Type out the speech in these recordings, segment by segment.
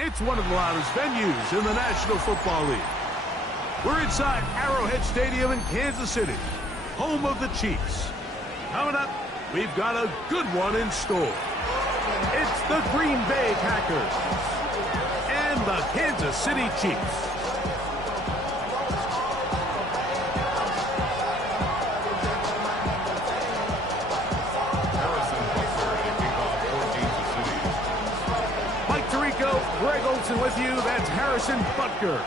It's one of the loudest venues in the National Football League. We're inside Arrowhead Stadium in Kansas City, home of the Chiefs. Coming up, we've got a good one in store. It's the Green Bay Packers and the Kansas City Chiefs. Greg Olson with you. That's Harrison Butker,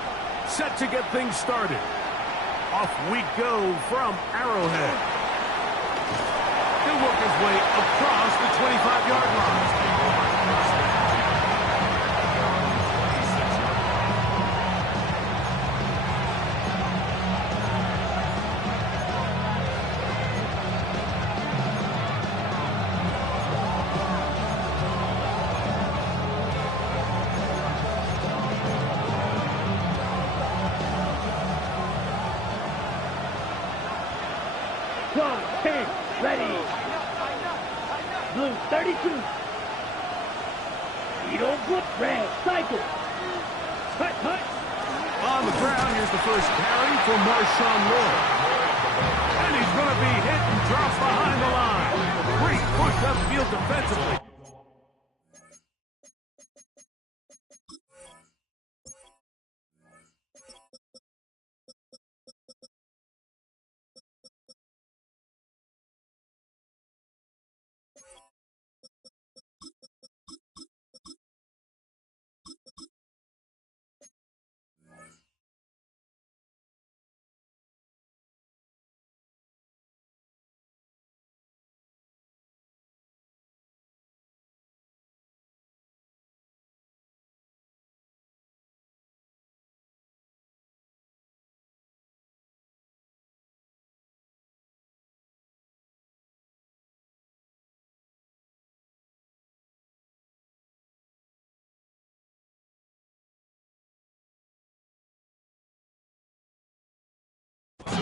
set to get things started. Off we go from Arrowhead. He'll work his way across the 25-yard line. Ready. Blue 32. Speedo blip red. Cycle. Hut, hut. On the ground, here's the first carry for Marshawn Lloyd. And he's going to be hit and dropped behind the line. Great push upfield defensively.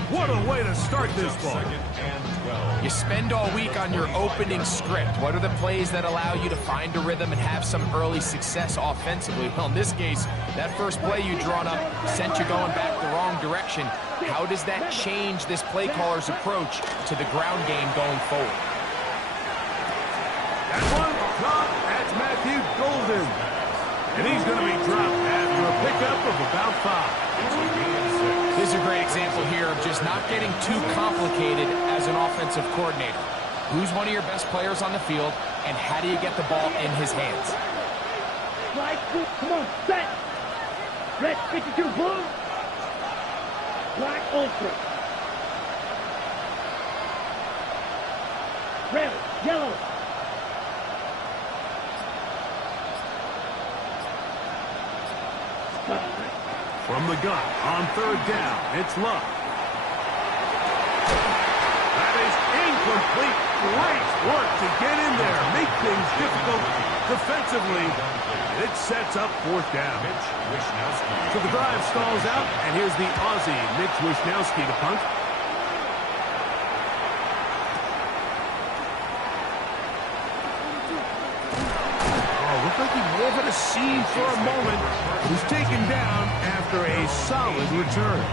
What a way to start this ball. You spend all week on your opening script. What are the plays that allow you to find a rhythm and have some early success offensively? Well, in this case, that first play you drawn up sent you going back the wrong direction. How does that change this play caller's approach to the ground game going forward? That one caught. That's Matthew Golden. And he's going to be dropped after a pickup of about 5. This is a great example here of just not getting too complicated as an offensive coordinator. Who's one of your best players on the field, and how do you get the ball in his hands? Slide, come on, set. Red 52, blue. Black ultra. Red, yellow. From the gun, on third down, it's Love. That is incomplete. Great work to get in there, make things difficult defensively. It sets up fourth down. So the drive stalls out, and here's the Aussie, Mitch Wishnowsky, to punt. Looked like he may have had a seam for a moment. He was taken down after a solid return.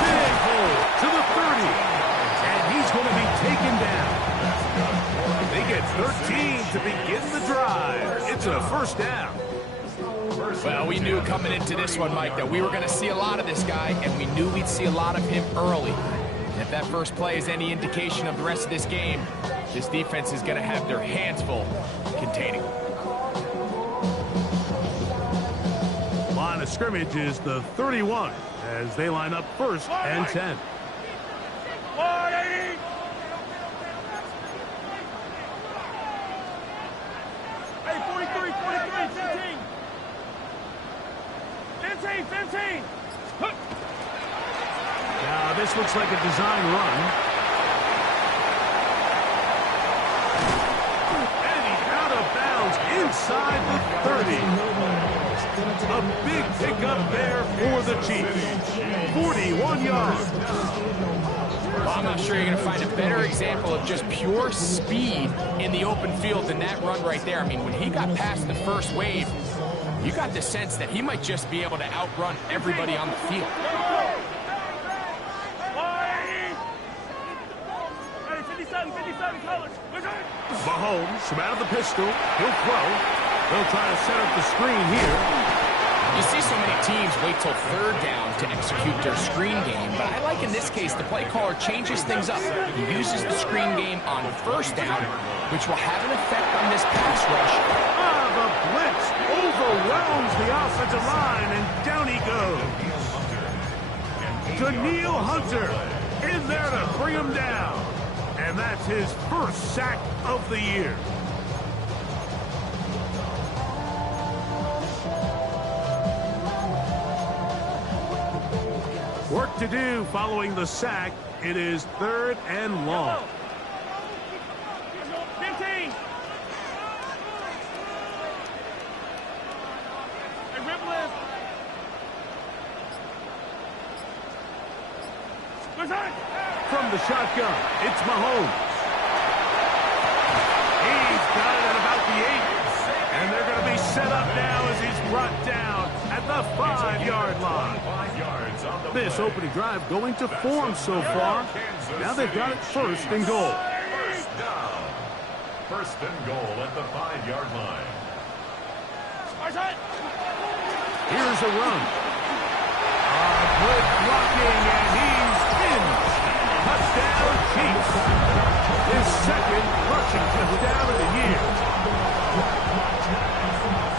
Big hole to the 30, and he's going to be taken down. They get 13 to begin the drive. It's a first down. Well, we knew coming into this one, Mike, that we were going to see a lot of this guy, and we knew we'd see a lot of him early. And if that first play is any indication of the rest of this game, this defense is going to have their hands full containing. Line of scrimmage is the 31 as they line up 1st and 10. Hey, 43, 15. 15. Now this looks like a design run. And he's out of bounds inside the 30. A big pickup there for the Chiefs. 41 yards. Well, I'm not sure you're going to find a better example of just pure speed in the open field than that run right there. I mean, when he got past the first wave, you got the sense that he might just be able to outrun everybody on the field. Mahomes from out of the pistol. He'll throw. They'll try to set up the screen here. You see so many teams wait till 3rd down to execute their screen game, but I like in this case the play caller changes things up. He uses the screen game on 1st down, which will have an effect on this pass rush. The blitz overwhelms the offensive line, and down he goes. Daniil Hunter in there to bring him down. And that's his 1st sack of the year. Work to do following the sack. It is 3rd and long. 15. Hey, Ripland. From the shotgun, it's Mahomes. He's got it at about the 8. And they're going to be set up now as he's brought down at the 5-yard line. This opening drive going to form so far. Now they've got it 1st and goal. 1st down. 1st and goal at the 5-yard line. Here's a run. Good blocking, and he's in. Touchdown, Chiefs. His 2nd rushing touchdown of the year.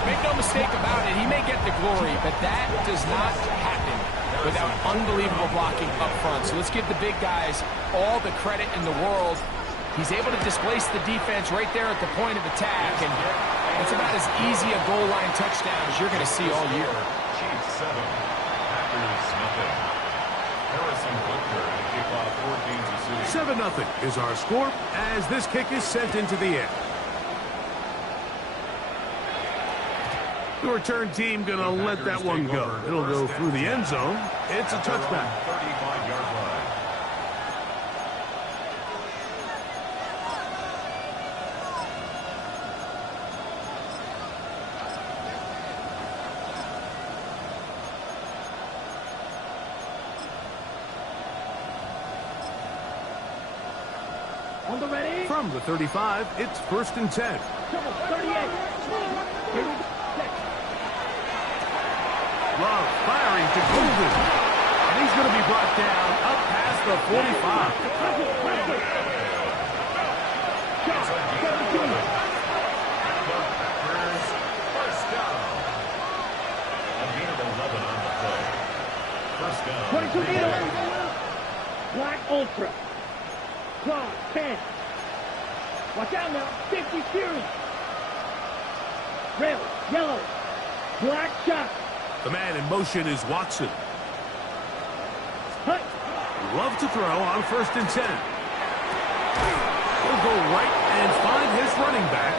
Make no mistake about it, he may get the glory, but that does not happen without unbelievable blocking up front. So let's give the big guys all the credit in the world. He's able to displace the defense right there at the point of attack, and it's about as easy a goal line touchdown as you're going to see all year. Chiefs 7, Packers nothing. Harrison Butker to kick off 14-6. 7-0 is our score as this kick is sent into the air. The return team going to let that one go. It'll go through the end zone. It's a touchback. 35-yard line. On the ready. From the 35, it's 1st and 10. 38. Love firing to Golden. And he's going to be brought down up past the 45. First down. A gain of 11 on the play. First down. 22 meters. Black Ultra. Claw, 10. Watch out now. 50 Fury. Red, yellow. Black shot. The man in motion is Watson. Hut. Love to throw on 1st and 10. He'll go right and find his running back.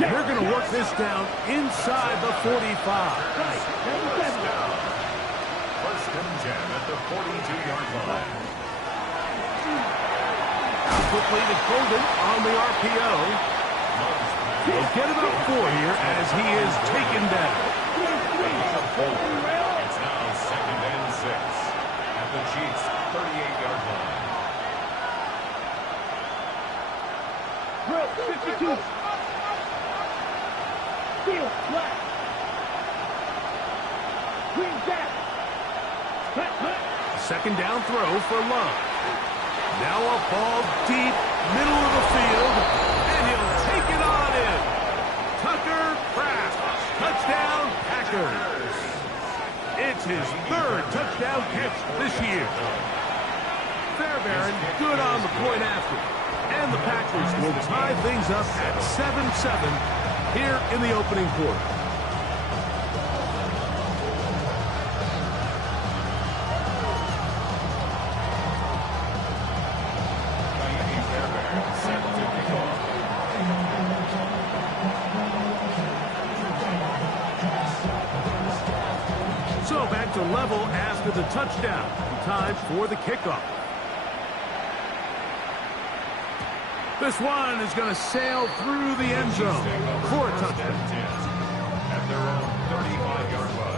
They're going to work this down inside the 45. First down. 1st and 10 at the 42-yard line. Out quickly to Golden on the RPO. He'll get about 4 here as he is taken down. It's now 2nd and 6 at the Chiefs' 38-yard line. Drill, 52. Steel, black. Green jack. Hut, hut. second down throw for Love. Now a ball deep, middle of the field, and he'll take it on in. Tucker Kraft, touchdown Packers. It's his third touchdown catch this year. Fairbairn good on the point after. And the Packers will tie things up at 7-7 here in the opening quarter. So back to level after the touchdown. Time for the kickoff. This one is going to sail through the end zone for a touchdown. At their own 35-yard line.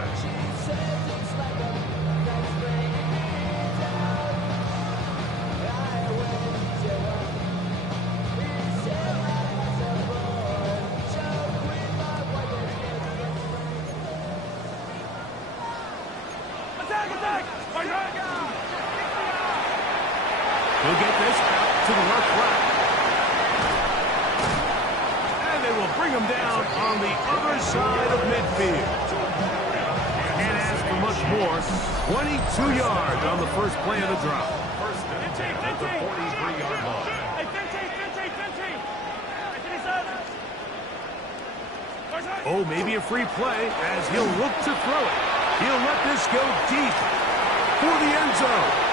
He'll get this out to the left flat. And they will bring him down on the other side of midfield. Can't ask for much more. 22 yards on the first play of the drop. First and 10 at the 43-yard line. Oh, maybe a free play as he'll look to throw it. He'll let this go deep for the end zone.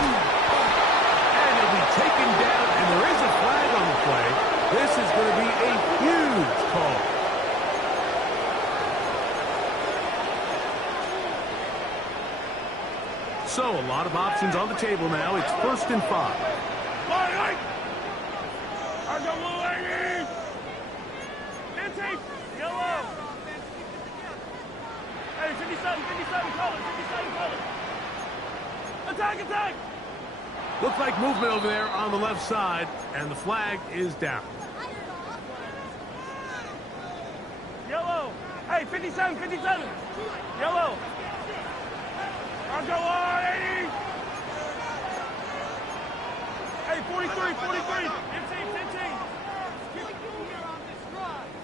And he'll be taken down, and there is a flag on the play. This is going to be a huge call. So a lot of options on the table now. It's 1st and 5. Hey, 57, call it, Attack! Looks like movement over there on the left side, and the flag is down. Yellow. Hey, 57. Yellow. I'll go on, 80. Hey, 43. 15.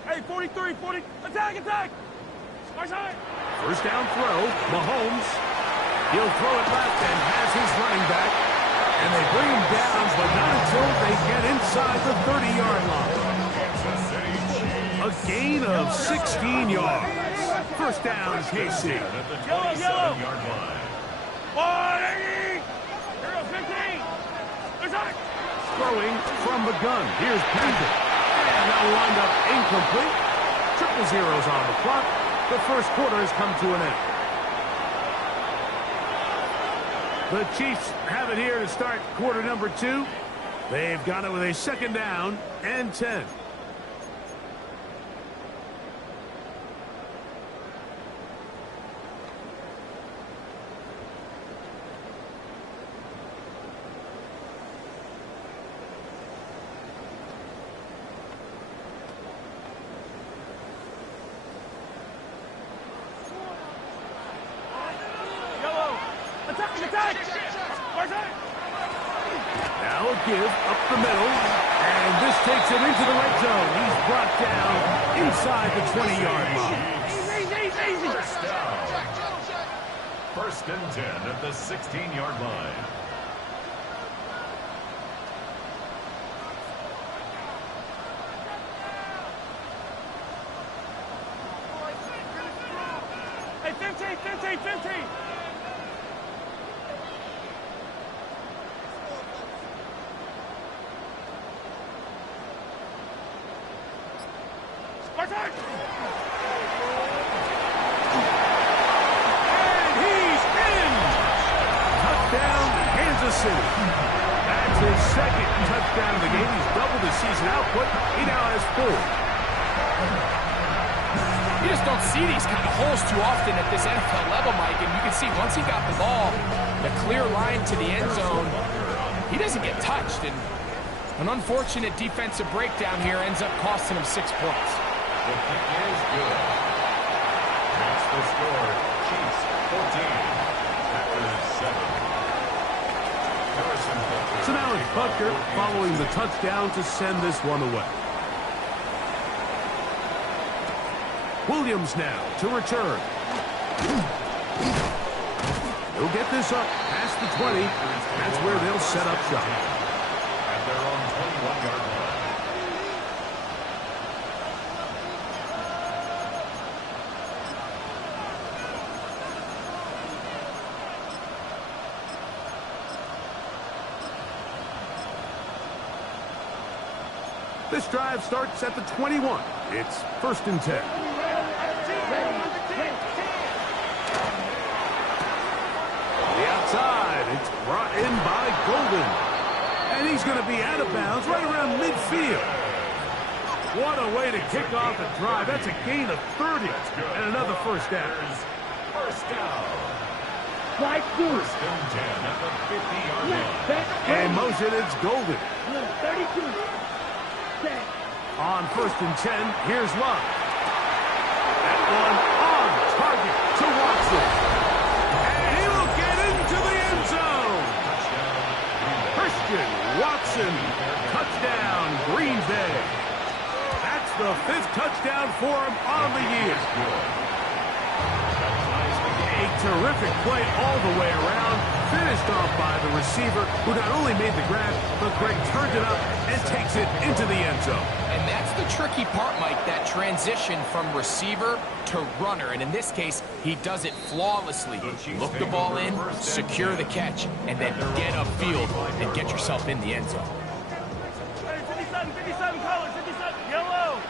Hey, 43, 40. Attack. Our side. First down throw, Mahomes. He'll throw it left and has his running back. And they bring him down, but not until they get inside the 30-yard line. A gain of 16 yards. First down, KC. Yellow. 180. 15. Attack. Throwing from the gun. Here's Pender. And that'll wind up incomplete. Triple zeros on the clock. The first quarter has come to an end. The Chiefs have it here to start quarter number 2. They've got it with a second down and 10. Attack! Now a give up the middle, and this takes him into the red zone. He's brought down inside the 20-yard line. Easy. First down. First and 10 at the 16-yard line. Hey, 15. Attack! And he's in! Touchdown, Kansas City. That's his second touchdown of the game. He's doubled his season output. He now has 4. You just don't see these kind of holes too often at this NFL level, Mike, and you can see once he got the ball, the clear line to the end zone, he doesn't get touched, and an unfortunate defensive breakdown here ends up costing him 6 points. The kick is good. That's the score. Chiefs So now it's Butker following the touchdown to send this one away. Williams now to return. He'll get this up past the 20. That's where they'll set up shop. At their own 21-yard line. This drive starts at the 21. It's 1st and 10. The outside, it's brought in by Golden. And he's going to be out of bounds right around midfield. What a way to kick off a drive. That's a gain of 30 and another first down. First down. Slide through. 1st and 10 at the 50-yard line. And motion, it's Golden. 32. On 1st and 10, here's Love. That one on target to Watson. And he will get into the end zone. Christian Watson, touchdown, Green Bay. That's the 5th touchdown for him on the year. A terrific play all the way around, finished off by the receiver, who not only made the grab, but Greg turned it up and takes it into the end zone. And that's the tricky part, Mike, that transition from receiver to runner. And in this case, he does it flawlessly. Look the ball in, secure the catch, and then get upfield and get yourself in the end zone. 57 colors, 57 yellow.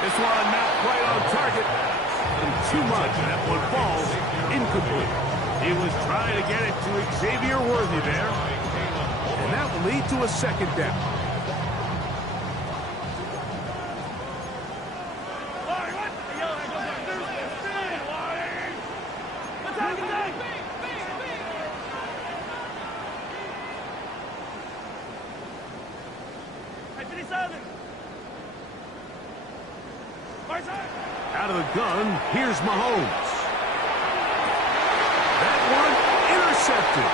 This one not quite on target. And too much, and that one falls incomplete. He was trying to get it to Xavier Worthy there. And that will lead to a 2nd down. Out of the gun, here's Mahomes. That one intercepted.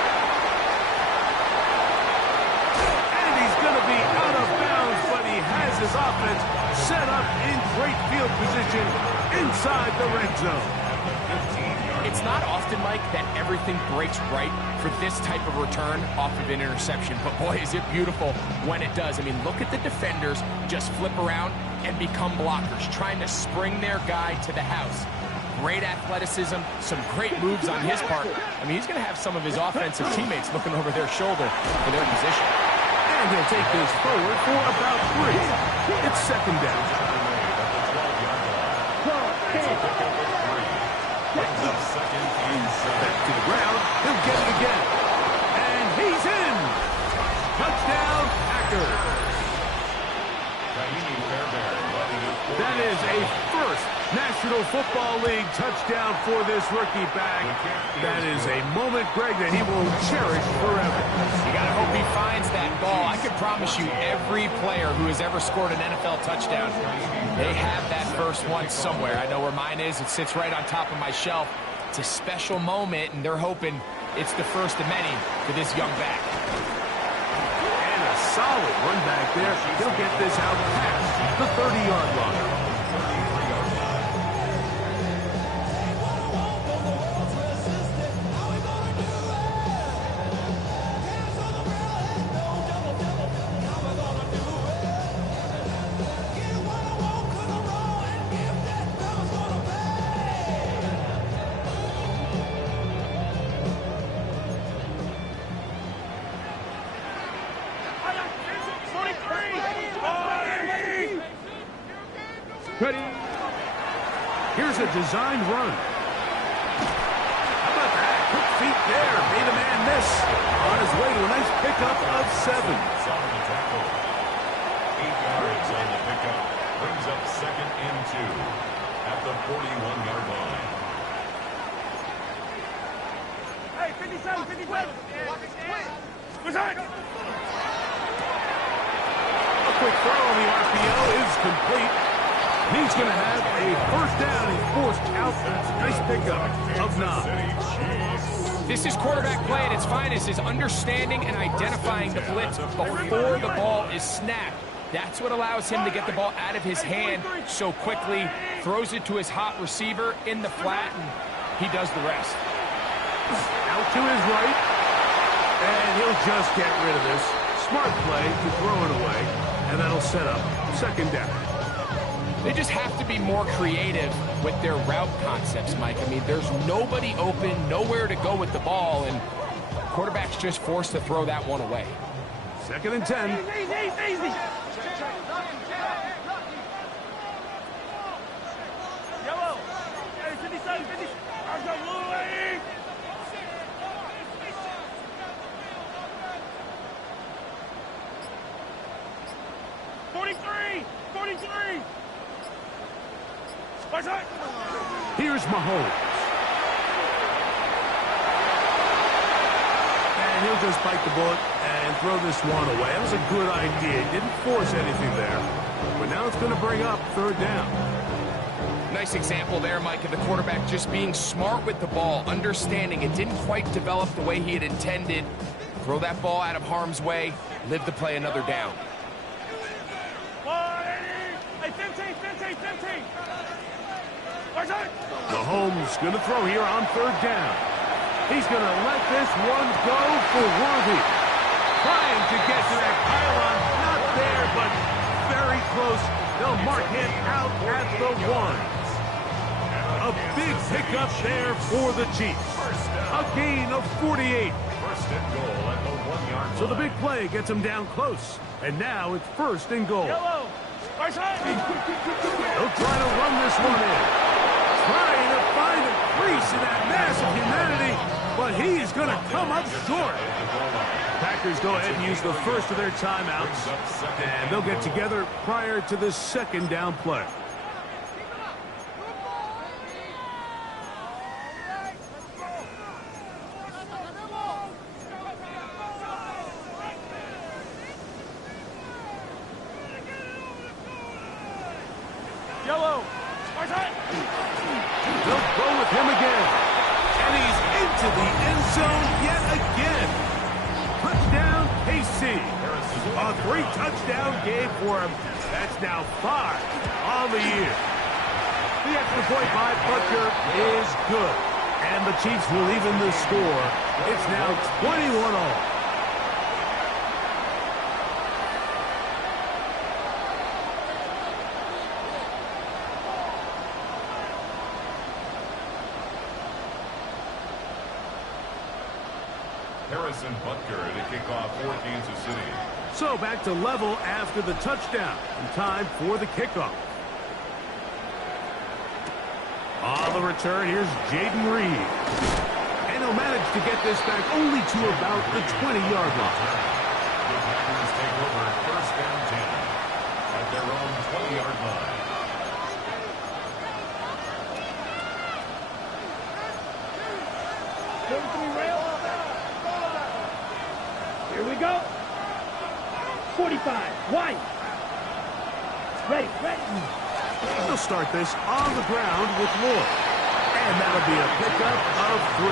And he's going to be out of bounds, but he has his offense set up in great field position inside the red zone. It's not often, Mike, that everything breaks right for this type of return off of an interception. But boy, is it beautiful when it does. I mean, look at the defenders just flip around and become blockers, trying to spring their guy to the house. Great athleticism, some great moves on his part. I mean, he's going to have some of his offensive teammates looking over their shoulder for their position. And he'll take this forward for about 3. It's 2nd down. Back to the ground. He'll get it again. And he's in. Touchdown, Packers. That is a first National Football League touchdown for this rookie back. That is a moment, Greg, that he will cherish forever. You got to hope he finds that ball. I can promise you every player who has ever scored an NFL touchdown, they have that first one somewhere. I know where mine is. It sits right on top of my shelf. It's a special moment, and they're hoping it's the first of many for this young back. And a solid run back there. He'll get this out past the 30-yard line. Ready. Here's a design run. How about that? Quick feet there. Made a man miss. On his way to a nice pickup of 7. Solid tackle. 8 yards on the pickup. Brings up 2nd and 2 at the 41-yard line. Hey, 57, 57. What's that? A quick throw on the RPO is complete. And he's going to have a first down. He's forced out. Nice pickup of 9. This is quarterback play at its finest, is understanding and identifying the blitz before the ball is snapped. That's what allows him to get the ball out of his hand so quickly, throws it to his hot receiver in the flat, and he does the rest. Out to his right, and he'll just get rid of this. Smart play to throw it away, and that'll set up second down. They just have to be more creative with their route concepts, Mike. I mean, there's nobody open, nowhere to go with the ball, and quarterback's just forced to throw that one away. Second and 10. Easy. Yellow. 57, 50. 43. Here's Mahomes. And he'll just bite the bullet and throw this one away. That was a good idea. He didn't force anything there. But now it's going to bring up third down. Nice example there, Mike, of the quarterback just being smart with the ball, understanding it didn't quite develop the way he had intended. Throw that ball out of harm's way, live to play another down. 15. Mahomes going to throw here on third down. He's going to let this one go for Worthy. Trying to get to that pylon. Not there, but very close. They'll mark him out at the 1. A big pickup there for the Chiefs. A gain of 48. First and goal at the 1-yard line. So the big play gets him down close. And now it's first and goal. Yellow. They'll try to run this one in. Trying to find a crease in that mass of humanity, but he is going to come up short. Packers go ahead and use the first of their timeouts, and they'll get together prior to the second down play. Yellow. They'll go with him again. And he's into the end zone yet again. Touchdown, KC. A 3-touchdown game for him. That's now 5 on the year. The extra point by Butker is good. And the Chiefs will even the score. It's now 21-all. Harrison Butker to kick off for Kansas City. So back to level after the touchdown. And time for the kickoff. On the return, here's Jaden Reed. And he'll manage to get this back only to about the 20-yard line. The Packers take over first and 10 at their own 20-yard line. Here we go. 45. White. Ready. They'll start this on the ground with Lloyd. And that'll be a pickup of 3.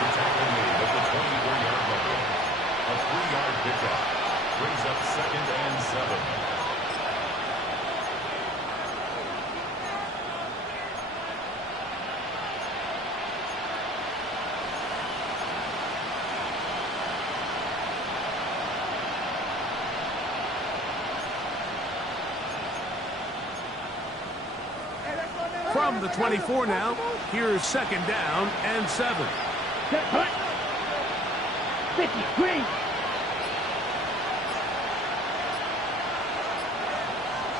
The tackle made at the 24-yard line. A 3-yard pickup brings up second and 7. From the 24 now, here's second down and 7. Hut. 53.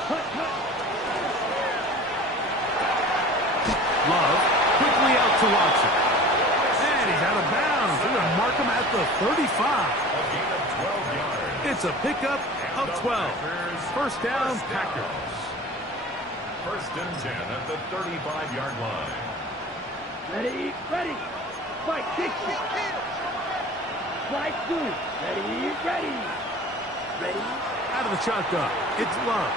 Hut. Love quickly out to Watson. And he's out of bounds. They're going to mark him at the 35. A gain of 12 yards. It's a pickup of 12. First down, Packers. First and 10 at the 35-yard line. Ready. Fight, 60. Slide through. Ready. Ready? Out of the shotgun, it's Love.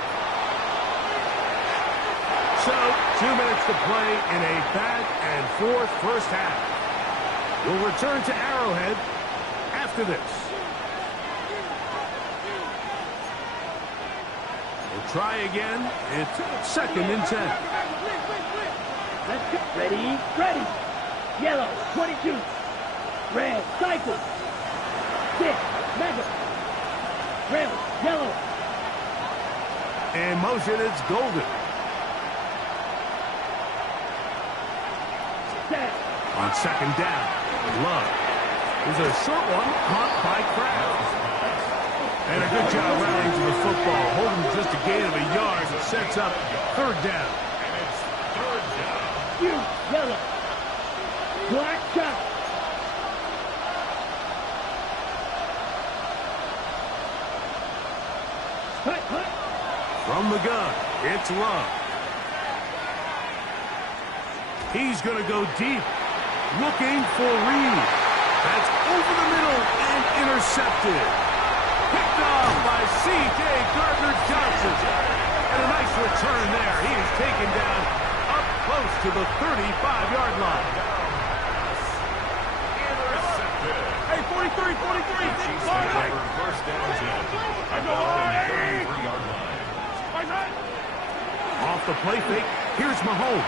So, 2 minutes to play in a back-and-forth first half. We'll return to Arrowhead after this. We'll try again. It's 2nd and 10. Let's go. Ready? Ready. Yellow, 22. Red, cycle. 6, mega. Red, yellow. In motion, it's Golden. Set. On 2nd down, Love. There's a short one caught by Kraft. And a good job rallying to the football, holding just a gain of a yard. It sets up 3rd down. And it's 3rd down. You, yellow. Black shot. Hut, hut. From the gun, it's Love. He's going to go deep, looking for Reed. That's over the middle and intercepted. Picked off by C.J. Gardner-Johnson. And a nice return there. He is taken down up close to the 35-yard line. Intercepted. Hey, 43, 43. Chiefs take over 1st down 10 at the 33-yard line. Off the play fake, here's Mahomes.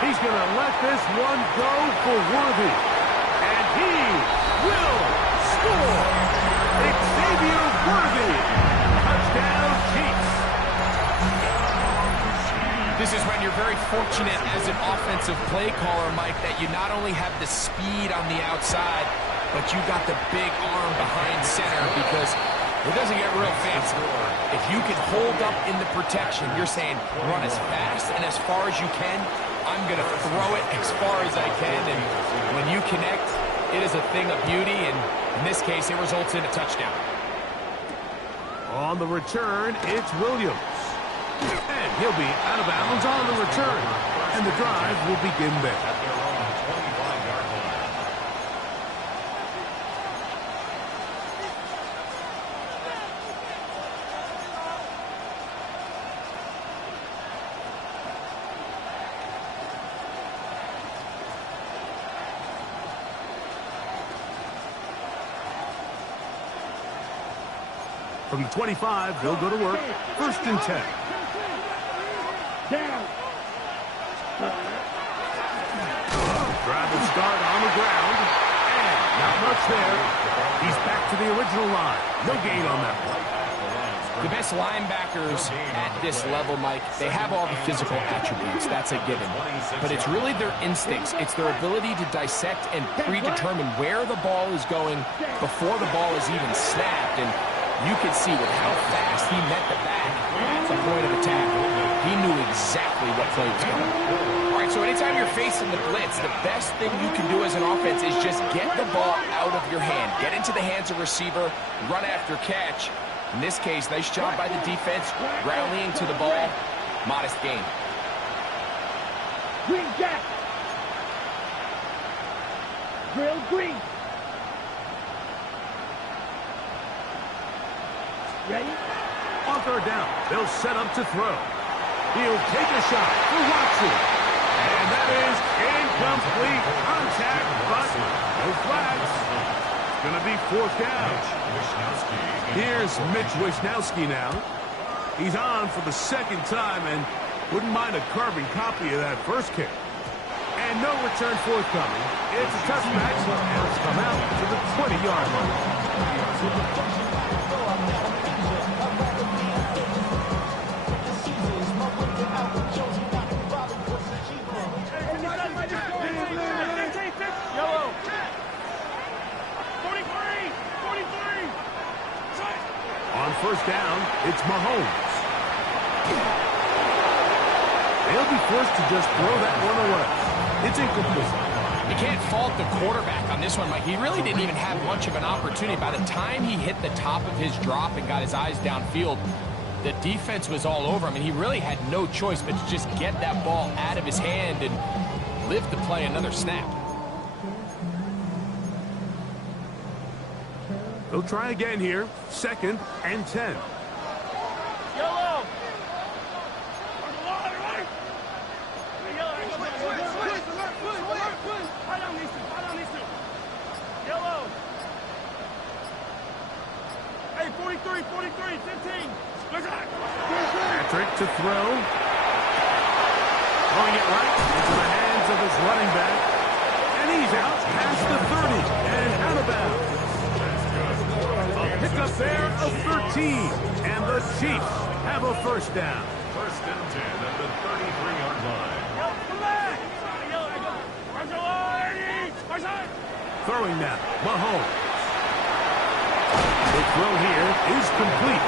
He's going to let this one go for Worthy. And he will score. Xavier Worthy. Touchdown, Chiefs. This is when you're very fortunate as an offensive play caller, Mike, that you not only have the speed on the outside, but you got the big arm behind center, because it doesn't get real fancy. If you can hold up in the protection, you're saying run as fast and as far as you can. I'm going to throw it as far as I can, and when you connect, it is a thing of beauty, and in this case, it results in a touchdown. On the return, it's Williams. And he'll be out of bounds on the return, and the drive will begin there. At their own 25-yard line. From the 25, they'll go to work. 1st and 10. Down. Drive and start on the ground. And not much there. He's back to the original line. No gain on that one. The best linebackers at this level, Mike, they have all the physical attributes. That's a given. But it's really their instincts. It's their ability to dissect and predetermine where the ball is going before the ball is even snapped. And you can see with how fast he met the back at the point of attack. He knew exactly what play was coming. All right, so anytime you're facing the blitz, the best thing you can do as an offense is just get the ball out of your hand. Get into the hands of receiver, run after catch. In this case, nice job by the defense, rallying to the ball. Modest gain. Green Jack. Drill green. Ready? On 3rd down, they'll set up to throw. He'll take a shot for Watson. And that is incomplete contact, but no flags. It's going to be 4th down. Here's Mitch Wishnowsky now. He's on for the 2nd time and wouldn't mind a carbon copy of that first kick. And no return forthcoming. It's a tough match, and it's come out to the 20-yard line. Yellow. 43. On 1st down, it's Mahomes. They'll be forced to just throw that one away. It's incomplete. You can't fault the quarterback on this one, Mike. He really didn't even have much of an opportunity. By the time he hit the top of his drop and got his eyes downfield, the defense was all over him, and he really had no choice but to just get that ball out of his hand and live to play another snap. They'll try again here. 2nd and 10. Yellow. Yellow. Hey, 43, 15. Patrick to throw. Throwing it right into the hands of his running back. And he's out past the 30 and out of bounds. A pickup there of 13. And the Chiefs have a first down. 1st and 10 at the 33-yard line. Throwing now, Mahomes. The throw here is complete.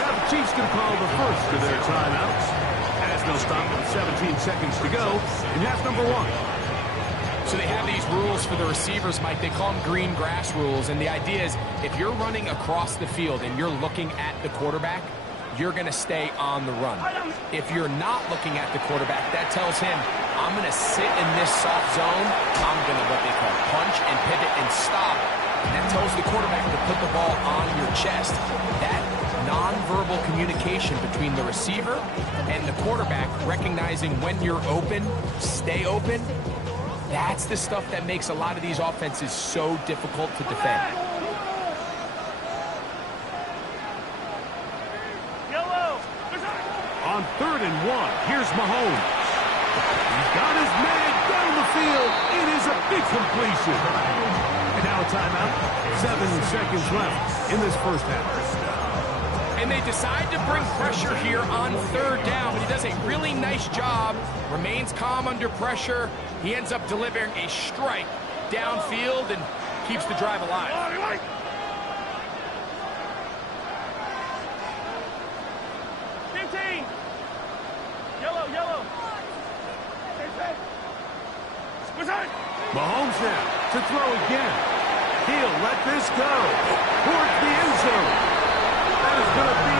Now the Chiefs can call the first of their timeouts, as they'll stop with 17 seconds to go in half number 1. So they have these rules for the receivers, Mike. They call them green grass rules. And the idea is if you're running across the field and you're looking at the quarterback, you're going to stay on the run. If you're not looking at the quarterback, that tells him, I'm going to sit in this soft zone. I'm going to what they call punch and pivot and stop. And that tells the quarterback to put the ball on your chest. That nonverbal communication between the receiver and the quarterback, recognizing when you're open, stay open, that's the stuff that makes a lot of these offenses so difficult to defend. On 3rd and 1, here's Mahomes. He's got his man down the field. It is a big completion. And now a timeout. 7 seconds left in this first half. And they decide to bring pressure here on 3rd down, but he does a really nice job, remains calm under pressure. He ends up delivering a strike downfield and keeps the drive alive. Mahomes now to throw again. He'll let this go towards the end zone. That is going to be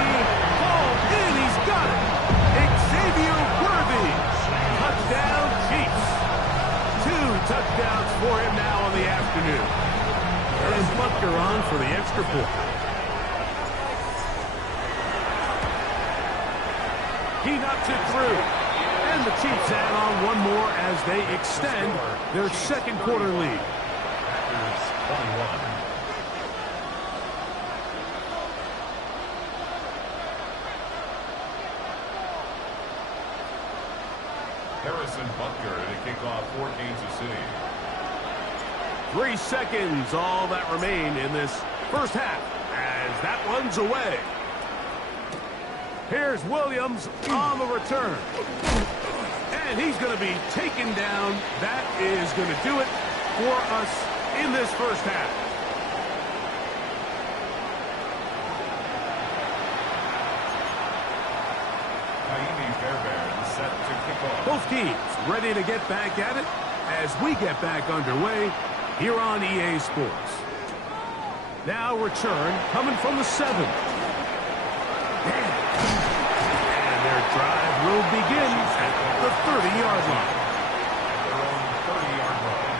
hauled in. He's got it. Xavier Worthy. Touchdown, Chiefs. 2 touchdowns for him now on the afternoon. And Butker on for the extra point. He knocks it through. And the Chiefs add on one more as they extend their 2nd quarter lead. Packers 21. Harrison Butker to kick off for Kansas City. 3 seconds, all that remain in this first half as that one's away. Here's Williams on the return. And he's going to be taken down. That is going to do it for us in this first half. Set to kick off. Both teams ready to get back at it as we get back underway here on EA Sports. Now return coming from the 7. And their drive will begin at the 30-yard line. At their own 30-yard line.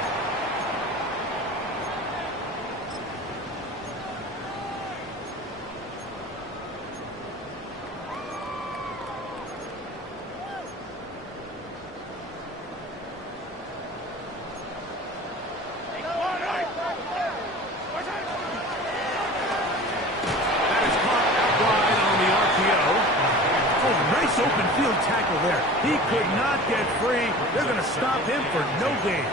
Open field tackle there. He could not get free. They're going to stop him for no gain.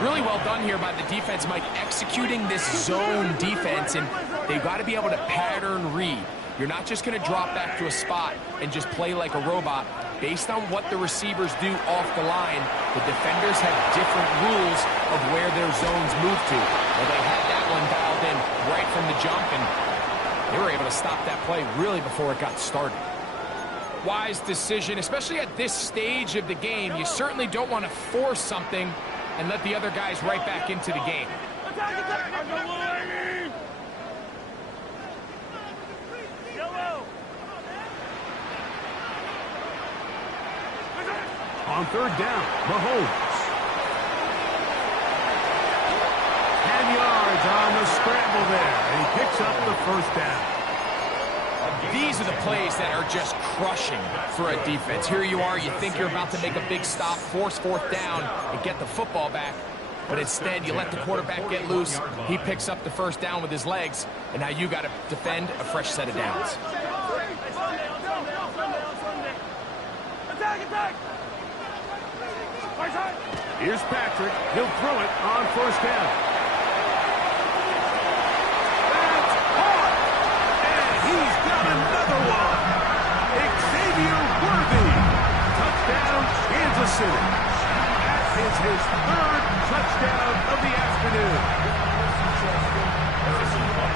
Really well done here by the defense, Mike, executing this zone defense, and they've got to be able to pattern read. You're not just going to drop back to a spot and just play like a robot. Based on what the receivers do off the line, the defenders have different rules of where their zones move to. Well, they had that one dialed in right from the jump, and they were able to stop that play really before it got started. Wise decision, especially at this stage of the game. You certainly don't want to force something and let the other guys right back into the game. On 3rd down, Mahomes. 10 yards on the scramble there, and he picks up the first down. These are the plays that are just crushing for a defense. Here you are, you think you're about to make a big stop, force fourth down, and get the football back. But instead, you let the quarterback get loose. He picks up the first down with his legs, and now you got to defend a fresh set of downs. Here's Patrick. He'll throw it on first down. That's caught! And he's got another one. Xavier Worthy. Touchdown, Kansas City. That is his third touchdown of the afternoon.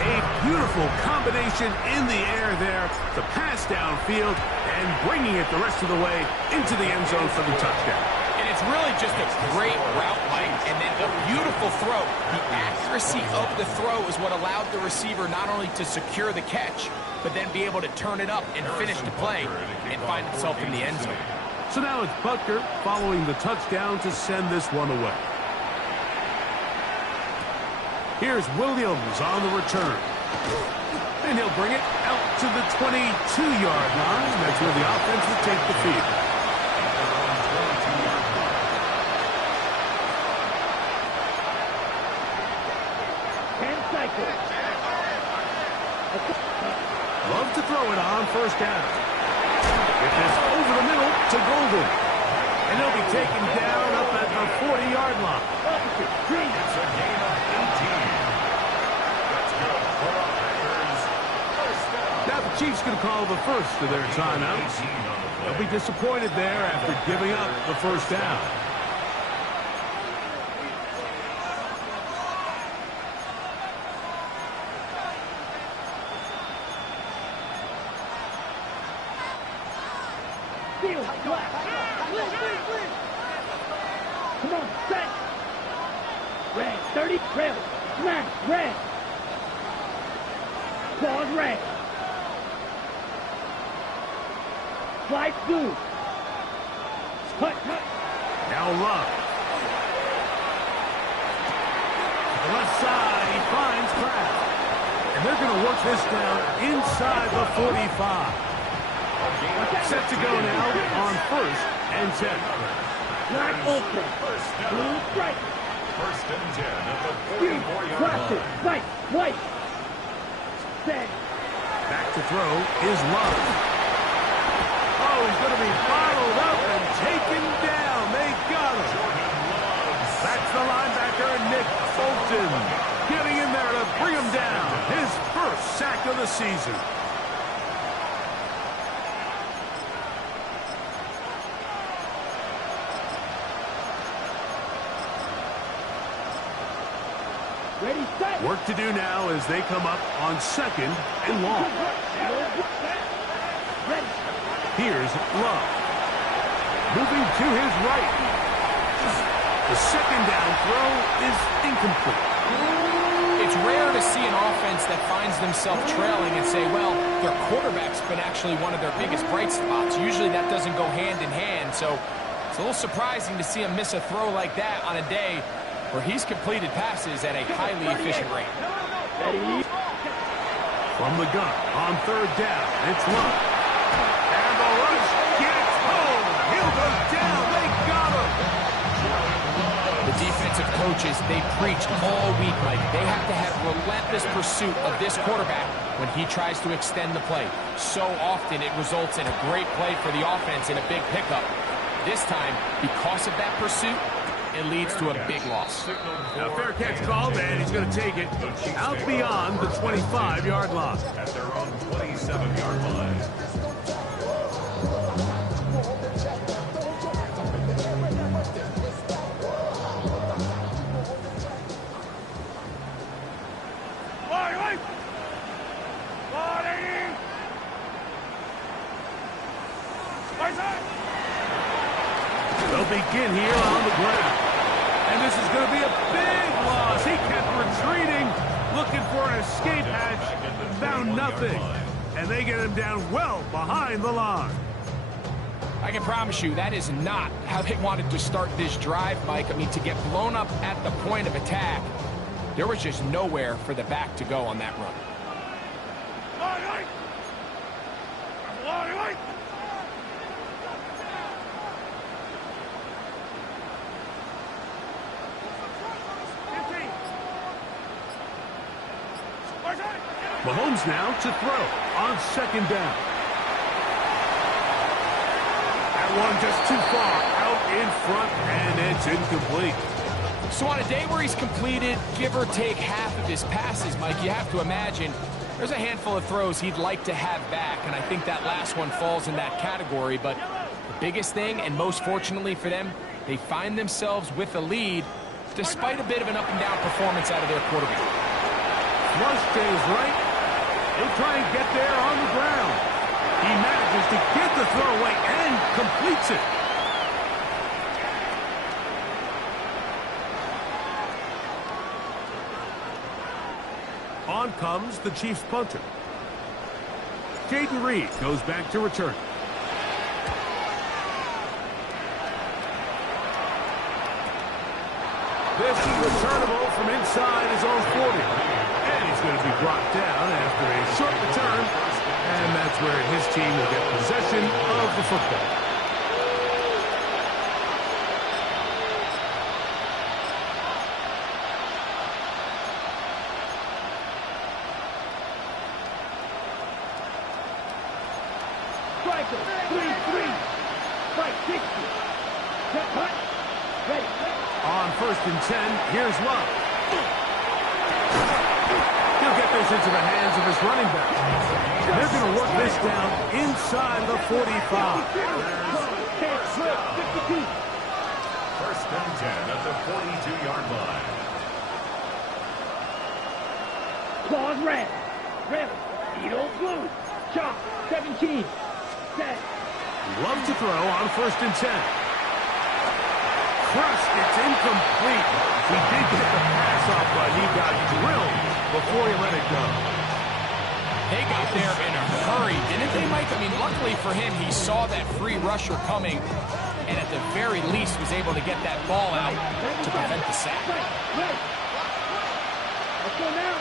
A beautiful combination in the air there. The pass downfield and bringing it the rest of the way into the end zone for the touchdown. And it's really just a great route, Mike, and then a beautiful throw. The accuracy of the throw is what allowed the receiver not only to secure the catch, but then be able to turn it up and finish the play and find himself in the end zone. So now it's Butker following the touchdown to send this one away. Here's Williams on the return. And he'll bring it out to the 22-yard line. That's where the offense will take the field. Love to throw it on first down. Get this over the middle to Golden. And he'll be taken down up at the 40-yard line. It's a gain of 18. That's good for the Packers. First down. Now the Chiefs going to call the first of their timeouts. They'll be disappointed there after giving up the first down. Come on, set. Red, 30, red, smash, red. Pause, red. Slide through. Cut. Now Love. To the left side, he finds Kraft. And they're going to work this down inside the 45. Set to go now on first and 10. Black open. Blue strike. First and 10 at the 44-yard line. Right, white. Set. Back to throw is Love. Oh, he's going to be followed up and taken down. They got him. That's the linebacker, Nick Bolton, getting in there to bring him down. His first sack of the season. Ready, set. Work to do now as they come up on second and long. Ready. Here's Love. Moving to his right. The second down throw is incomplete. It's rare to see an offense that finds themselves trailing and say, well, their quarterback's been actually one of their biggest bright spots. Usually that doesn't go hand in hand, so it's a little surprising to see him miss a throw like that on a day where he's completed passes at a highly efficient rate. From the gun on third down, it's Love. And the rush gets home. He'll go down. They got him. The defensive coaches, they preach all week, Mike. They have to have relentless pursuit of this quarterback when he tries to extend the play. So often it results in a great play for the offense and a big pickup. This time, because of that pursuit, it leads to a big loss. Now, fair catch called, and he's going to take it out beyond the 25-yard line. At their own 27-yard line. They'll begin here on the ground. And this is going to be a big loss. He kept retreating, looking for an escape hatch, found nothing. And they get him down well behind the line. I can promise you that is not how they wanted to start this drive, Mike. I mean, to get blown up at the point of attack, There was just nowhere for the back to go on that run. Mahomes now to throw on second down. That one just too far out in front, and it's incomplete. So on a day where he's completed, give or take half of his passes, Mike, you have to imagine there's a handful of throws he'd like to have back, and I think that last one falls in that category. But the biggest thing, and most fortunately for them, they find themselves with a lead despite a bit of an up-and-down performance out of their quarterback. Flush to his right. He'll try and get there on the ground. He manages to get the throw away and completes it. On comes the Chiefs punter. Jaden Reed goes back to return. This is returnable from inside his own 40. And he's going to be brought down after a short return. And that's where his team will get possession of the football. Striker, 3-3. Strike 60. Cut, cut. Ready. On 1st and 10, here's Love. He'll get this into the hands of his running back. They're going to work this down inside the 45. 52. 1st and 10 at the 42-yard line. Claws red. Red. Edo blue. Chop. 17. Set. Love to throw on 1st and 10. Crushed. It's incomplete. He did get the pass off, but he got drilled before he let it go. They got there in a hurry, didn't they, Mike? I mean, luckily for him, he saw that free rusher coming, and at the very least was able to get that ball out to prevent the sack. Right. Let's go now.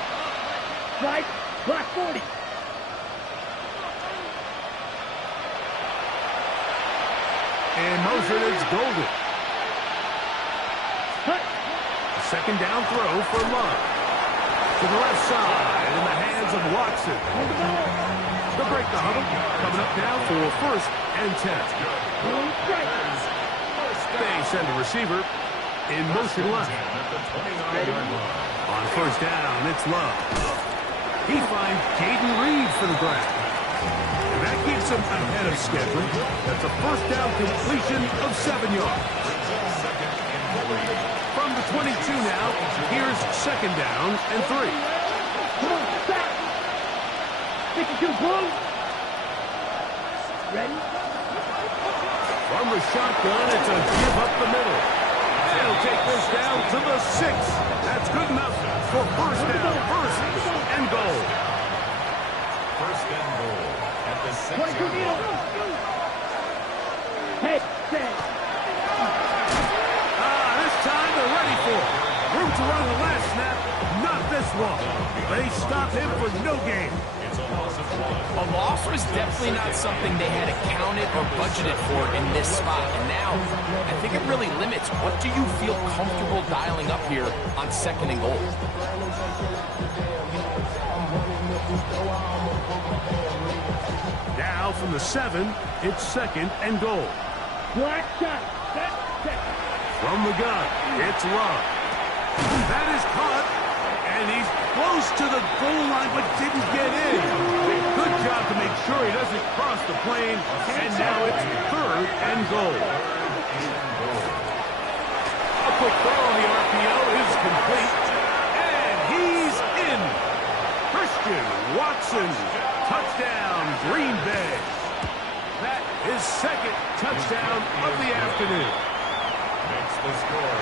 Strike. Block 40. In motion, it's Golden. Cut. Second down throw for Love. To the left side in the hands of Watson. They'll break the huddle. Coming up now for 1st and 10. They send a receiver in motion left. On 1st down, it's Love. He finds Jaden Reed for the grab. And that keeps him ahead of schedule. That's a 1st down completion of 7 yards. From the 22 now, here's 2nd down and 3. Come on, stop. 52 blue. Ready? From the shotgun, it's a give up the middle. They'll take this down to the 6. That's good enough for 1st down, 1st and goal. 1st and goal at the 6-yard line. Head, set. This time they're ready for it. Room to run the last snap, not this one. They stop him for no gain. It's a loss of 1. A loss was definitely not something they had accounted or budgeted for in this spot. And now, I think it really limits what do you feel comfortable dialing up here on 2nd and goal. Now from the 7, it's 2nd and goal. Black shot. Set, set. From the gun, it's Love. That is caught, and he's close to the goal line, but didn't get in. Good job to make sure he doesn't cross the plane, and now it's 3rd and goal. A quick throw on the RPO is complete, and he's in. Christian Watson, touchdown, Green Bay. That is 2nd touchdown of the afternoon. Makes the score.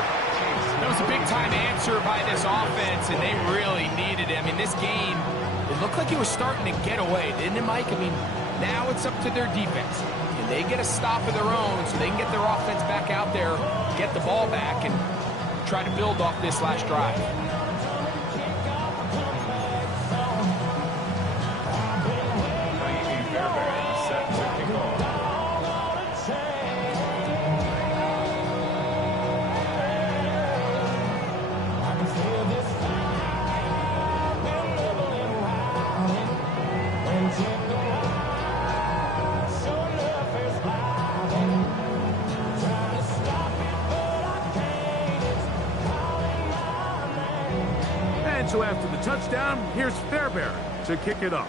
That was a big-time answer by this offense, and they really needed it. I mean, this game, it looked like it was starting to get away, didn't it, Mike? I mean, now it's up to their defense. Can they get a stop of their own so they can get their offense back out there, get the ball back, and try to build off this last drive? So after the touchdown, here's Fairbairn to kick it up.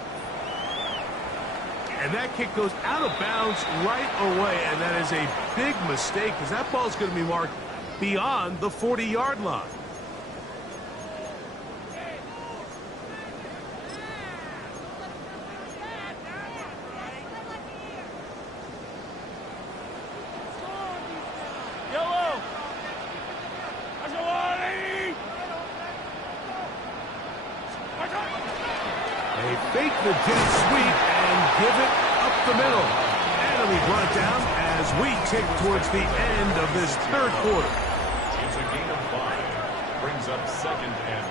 And that kick goes out of bounds right away, and that is a big mistake because that ball is going to be marked beyond the 40-yard line. They fake the jet sweep and give it up the middle. And it'll be brought down as we tick towards the end of this third quarter. It's a gain of 5. Brings up 2nd and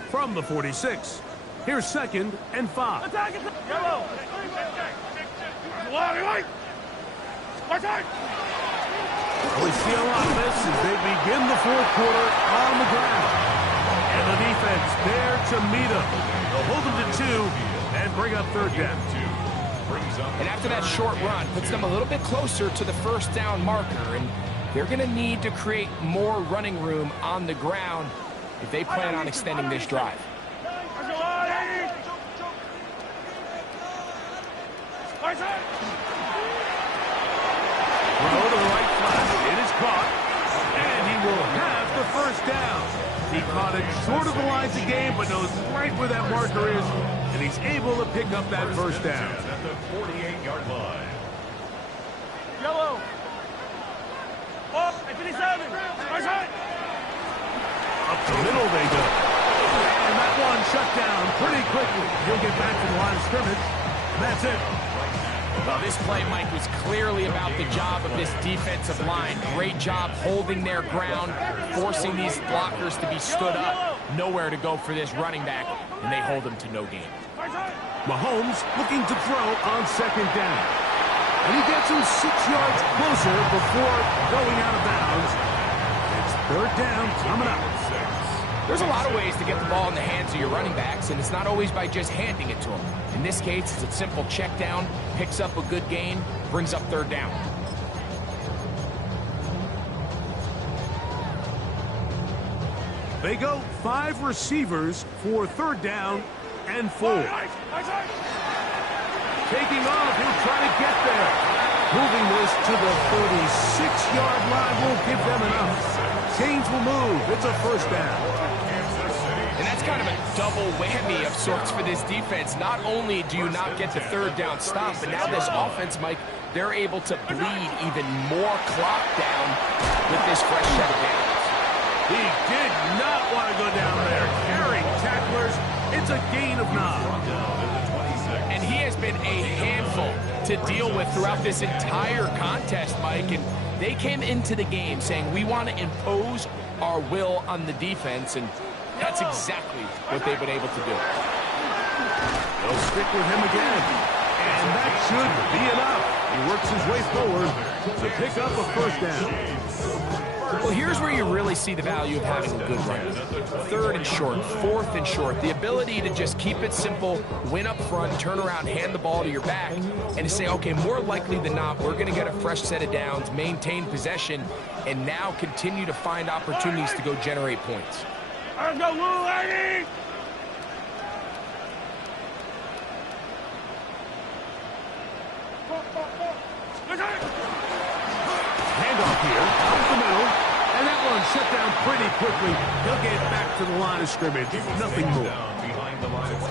5. From the 46, here's 2nd and 5. We see a lot of this as they begin the fourth quarter on the ground. And the defense there to meet them. They'll hold them to 2 and bring up third down. And after that short run, puts them a little bit closer to the first down marker. And they're going to need to create more running room on the ground if they plan on extending this drive. Throw to the right flat. It is caught. And he will have the first down. He caught it short of the lines of game, but knows right where that marker is, and he's able to pick up that first down. At the 48-yard line. Yellow. Oh, 57. Up the middle they go. And that one shut down pretty quickly. He'll get back to the line of scrimmage. And that's it. Well, this play, Mike, was clearly about the job of this defensive line. Great job holding their ground, forcing these blockers to be stood up. Nowhere to go for this running back, and they hold him to no gain. Mahomes looking to throw on 2nd down. And he gets him 6 yards closer before going out of bounds. It's third down coming up. There's a lot of ways to get the ball in the hands of your running backs, and it's not always by just handing it to them. In this case, it's a simple check down, picks up a good gain, brings up third down. They go 5 receivers for third down and 4. Taking off, he'll try to get there. Moving this to the 36-yard line will give them enough. Chains will move. It's a first down. And that's kind of a double whammy of sorts for this defense. Not only do you not get the third down stop, but now this offense, Mike, they're able to bleed even more clock down with this fresh set of downs. He did not want to go down there. Carrying tacklers. It's a gain of 9. And he has been a handful to deal with throughout this entire contest, Mike. And they came into the game saying, we want to impose our will on the defense, and that's exactly what they've been able to do. They'll stick with him again. And that should be enough. He works his way forward to pick up a first down. Well, here's where you really see the value of having a good run. 3rd and short, 4th and short. The ability to just keep it simple, win up front, turn around, hand the ball to your back, and to say, okay, more likely than not, we're going to get a fresh set of downs, maintain possession, and now continue to find opportunities to go generate points. Let's go, Lou, lady! Handoff here, up the middle, and that one shut down pretty quickly. He'll get back to the line of scrimmage, nothing more.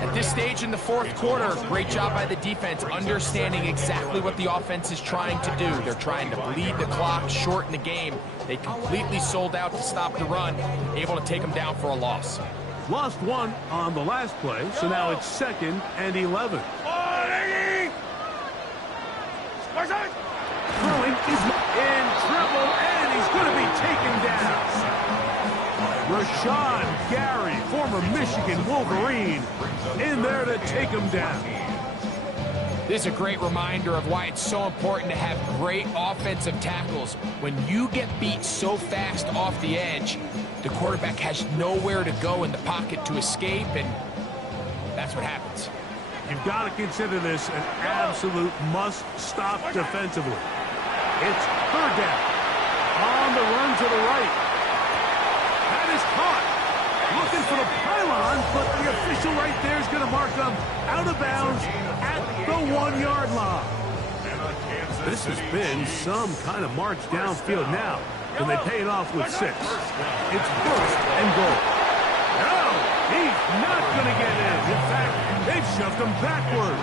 At this stage in the fourth quarter, great job by the defense, understanding exactly what the offense is trying to do. They're trying to bleed the clock, shorten the game. They completely sold out to stop the run, able to take them down for a loss. Lost 1 on the last play, so now it's 2nd and 11. Throwing is in trouble, and he's going to be taken down. Rashawn Gary, former Michigan Wolverine, in there to take him down. This is a great reminder of why it's so important to have great offensive tackles. When you get beat so fast off the edge, the quarterback has nowhere to go in the pocket to escape, and that's what happens. You've got to consider this an absolute must-stop defensively. It's third down. On the run to the right. That is caught. Looking for the pylon, but the official right there is going to mark them out of bounds at the 1-yard line. This has been some kind of march downfield now, and they pay it off with 6. It's first and goal. No, he's not going to get in. In fact, they've shoved him backwards.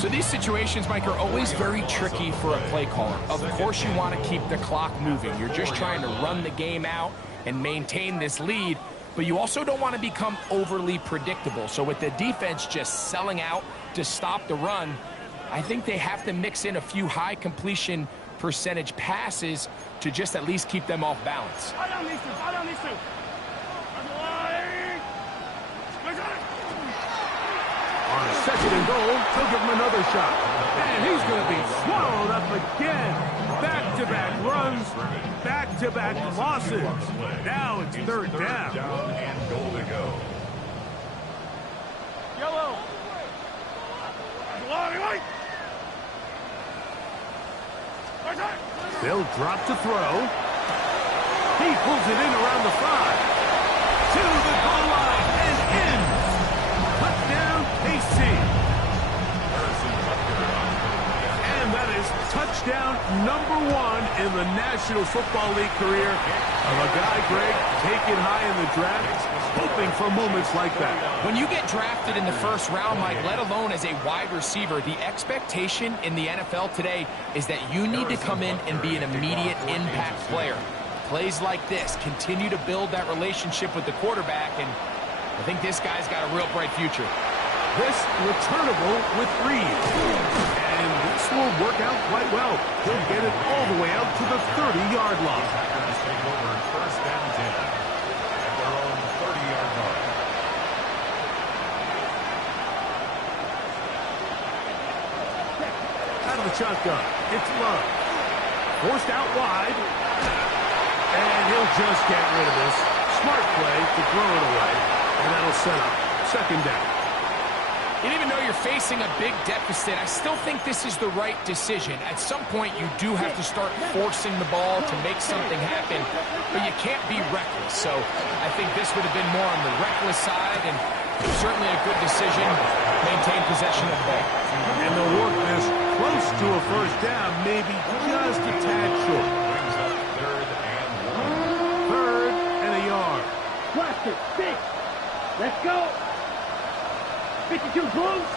So these situations, Mike, are always very tricky for a play caller. Of course you want to keep the clock moving. You're just trying to run the game out and maintain this lead, but you also don't want to become overly predictable. So with the defense just selling out to stop the run, I think they have to mix in a few high completion percentage passes to just at least keep them off balance. On a second and goal, they'll give him another shot. And he's going to be swallowed up again. Back-to-back runs, back-to-back losses. Now it's third down. And goal to go. Yellow. They'll drop to throw. He pulls it in around the 5. To the goal line and in. Touchdown, KC. And that is touchdown number 1 in the National Football League career of a guy, Greg, taken high in the draft, hoping for moments like that. When you get drafted in the first round, Mike, let alone as a wide receiver, the expectation in the NFL today is that you need to come in and be an immediate impact player. Plays like this continue to build that relationship with the quarterback, and I think this guy's got a real bright future. This returnable with Reed. And this will work out quite well. He'll get it all the way out to the 30-yard line. Packers take over first down 10 at their own 30-yard line. Out of the shotgun. It's Love. Forced out wide. And he'll just get rid of this. Smart play to throw it away. And that'll set up second down. And even though you're facing a big deficit, I still think this is the right decision. At some point, you do have to start forcing the ball to make something happen, but you can't be reckless. So I think this would have been more on the reckless side, and certainly a good decision. Maintain possession of the ball. And they'll work this close to a first down, maybe just a tad short. Brings up third and 1. Third and a yard. Cluster, 6. Let's go. 52 Blues.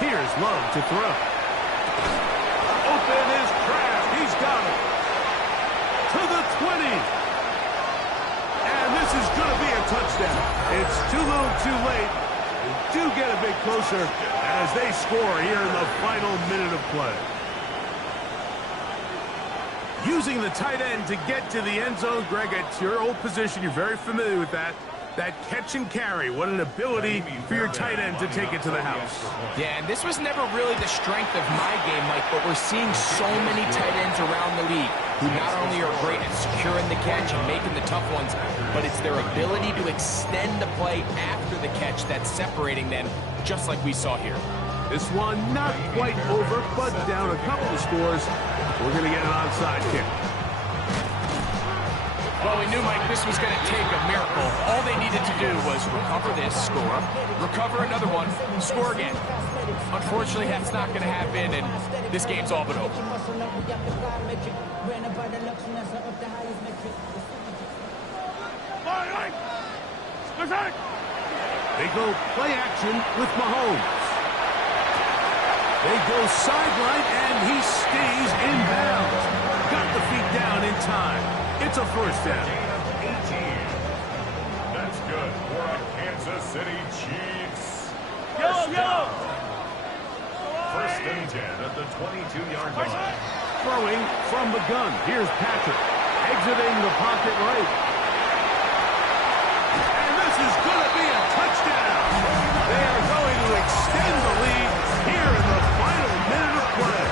Here's Love to throw. Open is Kraft. He's got it. To the 20. And this is going to be a touchdown. It's too little too late. They do get a bit closer as they score here in the final minute of play. Using the tight end to get to the end zone, Greg, it's your old position. You're very familiar with that. That catch and carry, what an ability for your tight end to take it to the house. Yeah, and this was never really the strength of my game, Mike, but we're seeing so many tight ends around the league who not only are great at securing the catch and making the tough ones, but it's their ability to extend the play after the catch that's separating them, just like we saw here. This one not quite over, but down a couple of scores. We're going to get an onside kick. Well, we knew, Mike, this was going to take a miracle. All they needed to do was recover this, score, recover another one, score again. Unfortunately, that's not going to happen, and this game's all but over. They go play action with Mahomes. They go sideline, and he stays in bounds. Got the feet down in time. It's a first down. 18. That's good for a Kansas City Chiefs. Yellow. First and 10 at the 22-yard line. Throwing from the gun. Here's Patrick. Exiting the pocket right. And this is going to be a touchdown. They are going to extend the lead here in the final minute of play.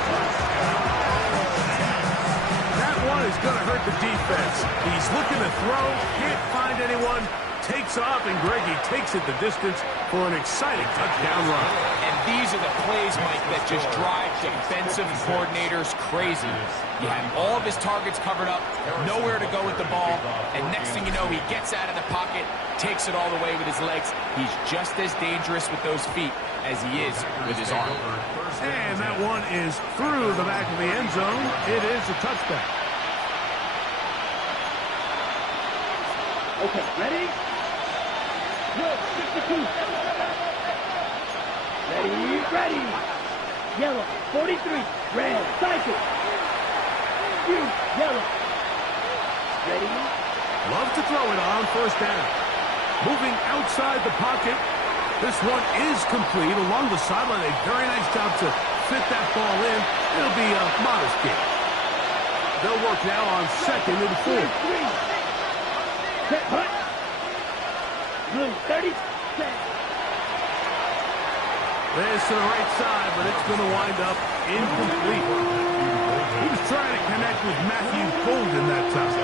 That one is going to hurt the defense. He's looking to throw, can't find anyone, takes Takes off, and Greggy takes it the distance for an exciting touchdown run. And these are the plays, Mike, that just drive defensive coordinators crazy. You have all of his targets covered up, nowhere to go with the ball, and next thing you know, he gets out of the pocket, takes it all the way with his legs. He's just as dangerous with those feet as he is with his arm. And that one is through the back of the end zone. It is a touchdown. Okay, ready? Good, 62. Ready. Yellow, 43. Red, cycle. Blue, yellow. Ready? Love to throw it on first down. Moving outside the pocket. This one is complete along the sideline. A very nice job to fit that ball in. It'll be a modest gain. They'll work now on 2nd and 4. Set, hut. Blue, 30. Set. This to the right side, but it's going to wind up incomplete. He was trying to connect with Matthew Golden that time.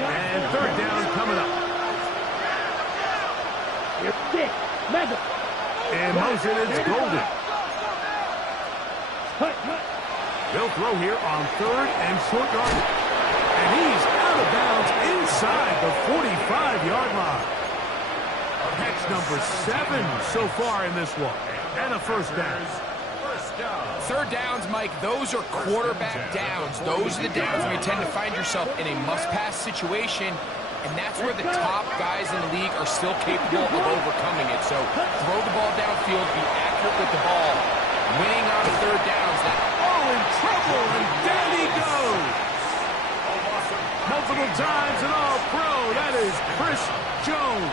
And 3rd down coming up. Here's 6. Mega. And motion, it's Golden. Hut. They'll throw here on 3rd and short yardage. And he's out of bounds inside the 45-yard line. Catch number 7 so far in this one. And a first down. 3rd downs, Mike, those are quarterback downs. Those are the downs where you tend to find yourself in a must-pass situation, and that's where the top guys in the league are still capable of overcoming it. So throw the ball downfield, be accurate with the ball. Winning on 3rd downs. In trouble, and down he goes. Multiple times and all pro. That is Chris Jones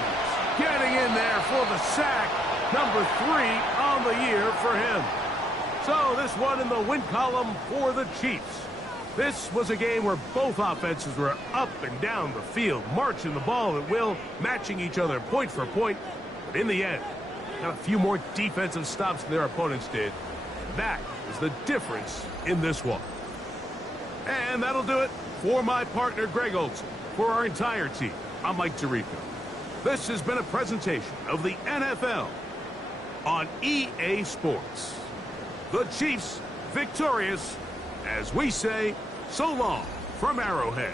getting in there for the sack. Number 3 on the year for him. So this one in the win column for the Chiefs. This was a game where both offenses were up and down the field, marching the ball at will, matching each other point for point. But in the end, got a few more defensive stops than their opponents did. That is the difference in this one. And that'll do it for my partner, Greg Olson. For our entire team, I'm Mike Tirico. This has been a presentation of the NFL on EA Sports. The Chiefs victorious, as we say, so long from Arrowhead.